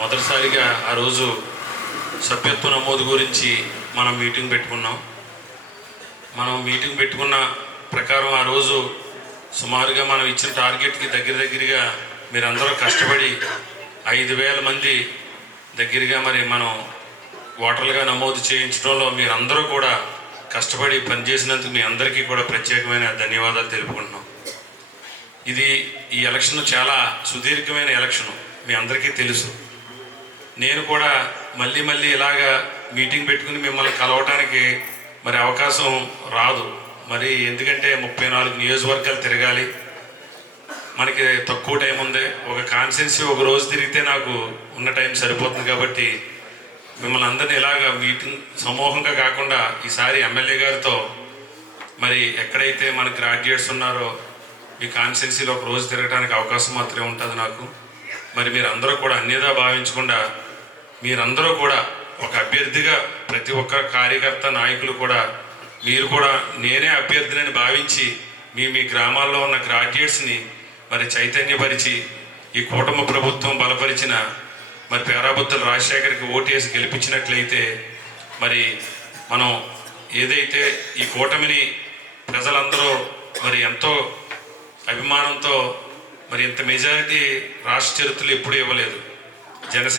మొదటిసారిగా ఆ రోజు సభ్యత్వ నమోదు గురించి మనం మీటింగ్ పెట్టుకున్నాం. మనం మీటింగ్ పెట్టుకున్న ప్రకారం ఆ రోజు సుమారుగా మనం ఇచ్చిన టార్గెట్కి దగ్గరగా మీరందరూ కష్టపడి 5,000 మంది దగ్గరగా మరి మనం ఓటర్లుగా నమోదు చేయించడంలో మీరందరూ కూడా కష్టపడి పనిచేసినందుకు మీ అందరికీ కూడా ప్రత్యేకమైన ధన్యవాదాలు తెలుపుకుంటున్నాం. ఈ ఎలక్షన్ చాలా సుదీర్ఘమైన ఎలక్షన్, మీ అందరికీ తెలుసు. నేను కూడా మళ్ళీ ఇలాగా మీటింగ్ పెట్టుకుని మిమ్మల్ని కలవటానికి మరి అవకాశం రాదు. మరి ఎందుకంటే 34 నియోజకవర్గాలు తిరగాలి, మనకి తక్కువ టైం ఉంది. ఒక కాన్స్టిట్యున్సీ ఒక రోజు తిరిగితే నాకు ఉన్న టైం సరిపోతుంది. కాబట్టి మిమ్మల్ని అందరినీ ఇలాగా మీటింగ్ సమూహంగా కాకుండా ఈసారి ఎమ్మెల్యే గారితో మరి ఎక్కడైతే మన గ్రాడ్యుయేట్స్ ఉన్నారో ఈ కాన్స్టిట్యున్సీలో ఒక రోజు తిరగడానికి అవకాశం మాత్రమే ఉంటుంది నాకు. మరి మీరందరూ కూడా అన్యదా భావించకుండా మీరందరూ కూడా ఒక అభ్యర్థిగా ప్రతి ఒక్క కార్యకర్త నాయకులు కూడా మీరు కూడా నేనే అభ్యర్థిని భావించి మీ గ్రామాల్లో ఉన్న గ్రాడ్యుయేట్స్ని మరి చైతన్యపరిచి ఈ కూటమి ప్రభుత్వం బలపరిచిన మరి పేరాబుద్ధుల రాజశేఖర్కి ఓటేసి గెలిపించినట్లయితే మరి మనం ఏదైతే ఈ కూటమిని ప్రజలందరూ మరి ఎంతో అభిమానంతో మరి ఇంత మెజారిటీ రాష్ట్ర చరిత్రలో ఎప్పుడూ ఇవ్వలేదు.